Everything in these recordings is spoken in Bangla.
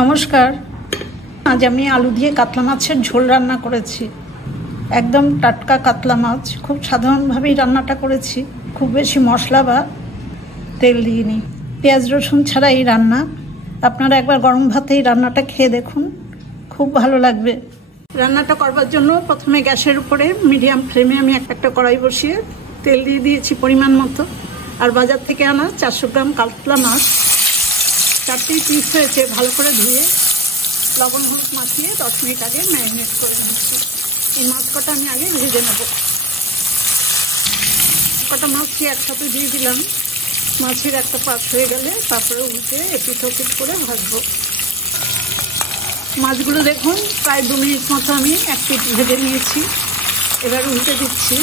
নমস্কার। আজ আমি আলু দিয়ে কাতলা মাছের ঝোল রান্না করেছি। একদম টাটকা কাতলা মাছ, খুব সাধারণভাবেই রান্নাটা করেছি। খুব বেশি মশলা বা তেল দিইনি। পেঁয়াজ রসুন ছাড়া এই রান্না। আপনারা একবার গরম ভাতে এই রান্নাটা খেয়ে দেখুন, খুব ভালো লাগবে। রান্নাটা করবার জন্য প্রথমে গ্যাসের উপরে মিডিয়াম ফ্লেমে আমি একটা কড়াই বসিয়ে তেল দিয়ে দিয়েছি পরিমাণ মতো। আর বাজার থেকে আনা 400 গ্রাম কাতলা মাছ 4টি পিস হয়েছে, ভালো করে ধুয়ে লবণ হলুদ মাখিয়ে 10 মিনিট আগে ম্যারিনেট করে নিচ্ছি। এই মাছ কটা আমি আগে ভেজে নেব। কটা মাছকে একসাথে দিয়ে দিলাম। মাছের একটা পাশ হয়ে গেলে তারপরে উল্টে এপিট ওপিট করে ভাজবো। মাছগুলো দেখুন প্রায় 2 মিনিট মতো আমি এক পিঠ ভেজে নিয়েছি। এবার উল্টে দিচ্ছি।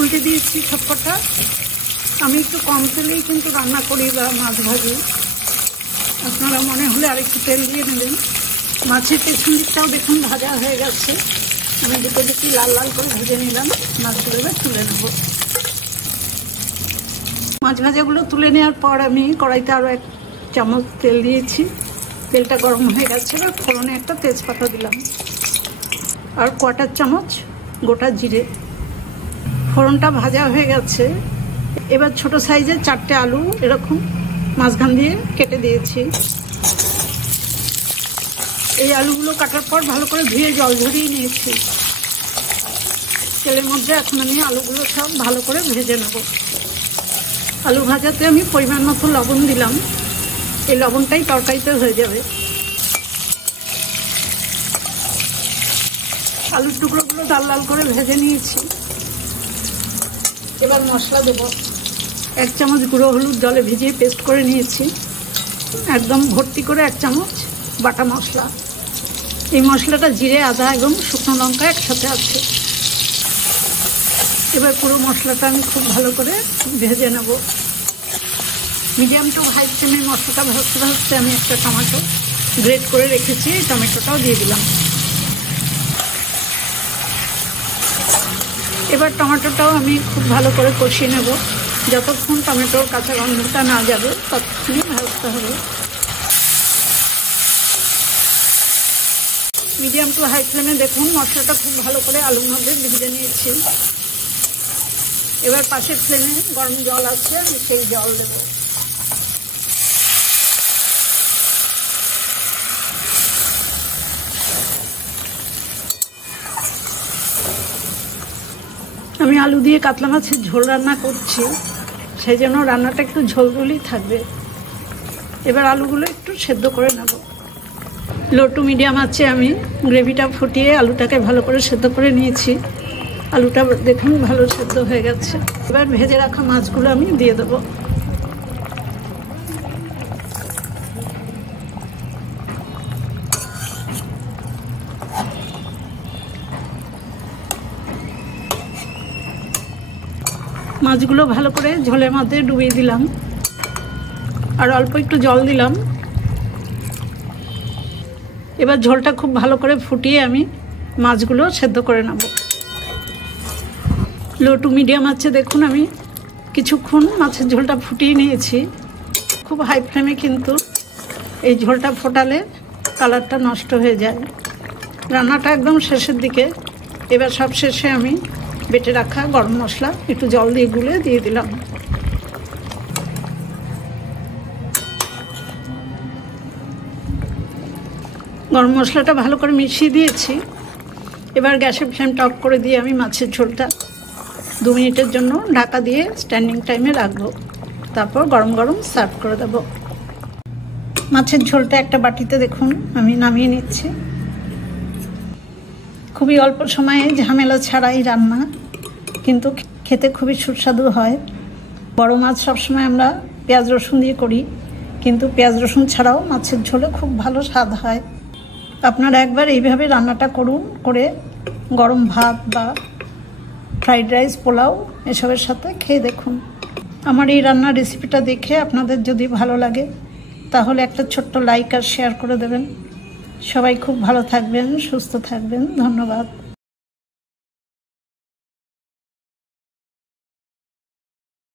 উল্টে দিয়েছি সবকটা। আমি একটু কম তেলেই কিন্তু রান্না করি বা মাছ ভাজি। আপনারা মনে হলে আরেকটু তেল দিয়ে নেবেন। মাছের পেছন দিকটাও দেখুন ভাজা হয়ে গেছে। আমি দুটো দিকে লাল লাল করে ভেজে নিলাম। মাছগুলো এবার তুলে নেব। মাছ ভাজাগুলো তুলে নেওয়ার পর আমি কড়াইতে আরও 1 চামচ তেল দিয়েছি। তেলটা গরম হয়ে গেছে। এবার ফোড়নে একটা তেজপাতা দিলাম আর 1/4 চামচ গোটা জিরে। ফোড়নটা ভাজা হয়ে গেছে। এবার ছোট সাইজের 4টে আলু এরকম মাঝখান দিয়ে কেটে দিয়েছি। এই আলুগুলো কাটার পর ভালো করে ধুয়ে জল ঝরিয়ে নিয়েছি। তেলের মধ্যে এখন আমি আলুগুলো সব ভালো করে ভেজে নেব। আলু ভাজাতে আমি পরিমাণ মতো লবণ দিলাম। এই লবণটাই তরকারিতে হয়ে যাবে। আলুর টুকরোগুলো লাল লাল করে ভেজে নিয়েছি। এবার মশলা দেবো। 1 চামচ গুঁড়ো হলুদ জলে ভিজিয়ে পেস্ট করে নিয়েছি। একদম ভর্তি করে 1 চামচ বাটা মশলা। এই মশলাটা জিরে আদা এবং শুকনো লঙ্কা একসাথে আছে। এবার পুরো মশলাটা আমি খুব ভালো করে ভেজে নেব। মিডিয়াম টু হাই ফ্লেমে মশলাটা ভাজতে ভাজতে আমি একটা টমেটো গ্রেট করে রেখেছি, এই টমেটোটাও দিয়ে দিলাম। এবার টমেটোটাও আমি খুব ভালো করে কষিয়ে নেব। যতক্ষণ টমেটোর কাঁচা গন্ধটা না যাবে ততক্ষণই ভাজতে হবে। মিডিয়াম টু হাই ফ্লেমে দেখুন মশলাটা খুব ভালো করে আলুর মধ্যে ভেজে নিয়েছি। এবার পাশের ফ্লেমে গরম জল আছে, আমি সেই জল দেব। আমি আলু দিয়ে কাতলা মাছের ঝোল রান্না করছি, সেই জন্য রান্নাটা একটু ঝোলঝোলই থাকবে। এবার আলুগুলো একটু সেদ্ধ করে নেব। লো টু মিডিয়াম আছে আমি গ্রেভিটা ফুটিয়ে আলুটাকে ভালো করে সেদ্ধ করে নিয়েছি। আলুটা দেখুন ভালো সেদ্ধ হয়ে গেছে। এবার ভেজে রাখা মাছগুলো আমি দিয়ে দেবো। মাছগুলো ভালো করে ঝোলের মধ্যে ডুবিয়ে দিলাম আর অল্প একটু জল দিলাম। এবার ঝোলটা খুব ভালো করে ফুটিয়ে আমি মাছগুলো সেদ্ধ করে নেব। লো টু মিডিয়াম আছে দেখুন আমি কিছুক্ষণ মাছের ঝোলটা ফুটিয়ে নিয়েছি। খুব হাই ফ্লেমে কিন্তু এই ঝোলটা ফোটালে কালারটা নষ্ট হয়ে যায়। রান্নাটা একদম শেষের দিকে। এবার সব শেষে আমি বেটে রাখা গরম মশলা একটু জল দিয়ে গুলে দিয়ে দিলাম। গরম মশলাটা ভালো করে মিশিয়ে দিয়েছি। এবার গ্যাসের ফ্লেমটা অফ করে দিয়ে আমি মাছের ঝোলটা 2 মিনিটের জন্য ঢাকা দিয়ে স্ট্যান্ডিং টাইমে রাখবো। তারপর গরম গরম সার্ভ করে দেব। মাছের ঝোলটা একটা বাটিতে দেখুন আমি নামিয়ে নিচ্ছি। খুবই অল্প সময়ে ঝামেলা ছাড়াই রান্না, কিন্তু খেতে খুবই সুস্বাদু হয়। বড় মাছ সবসময় আমরা পেঁয়াজ রসুন দিয়ে করি, কিন্তু পেঁয়াজ রসুন ছাড়াও মাছের ঝোলে খুব ভালো স্বাদ হয়। আপনারা একবার এইভাবে রান্নাটা করুন, করে গরম ভাত বা ফ্রাইড রাইস, পোলাও এসবের সাথে খেয়ে দেখুন। আমার এই রান্নার রেসিপিটা দেখে আপনাদের যদি ভালো লাগে তাহলে একটা ছোট্ট লাইক আর শেয়ার করে দেবেন। সবাই খুব ভালো থাকবেন, সুস্থ থাকবেন। ধন্যবাদ।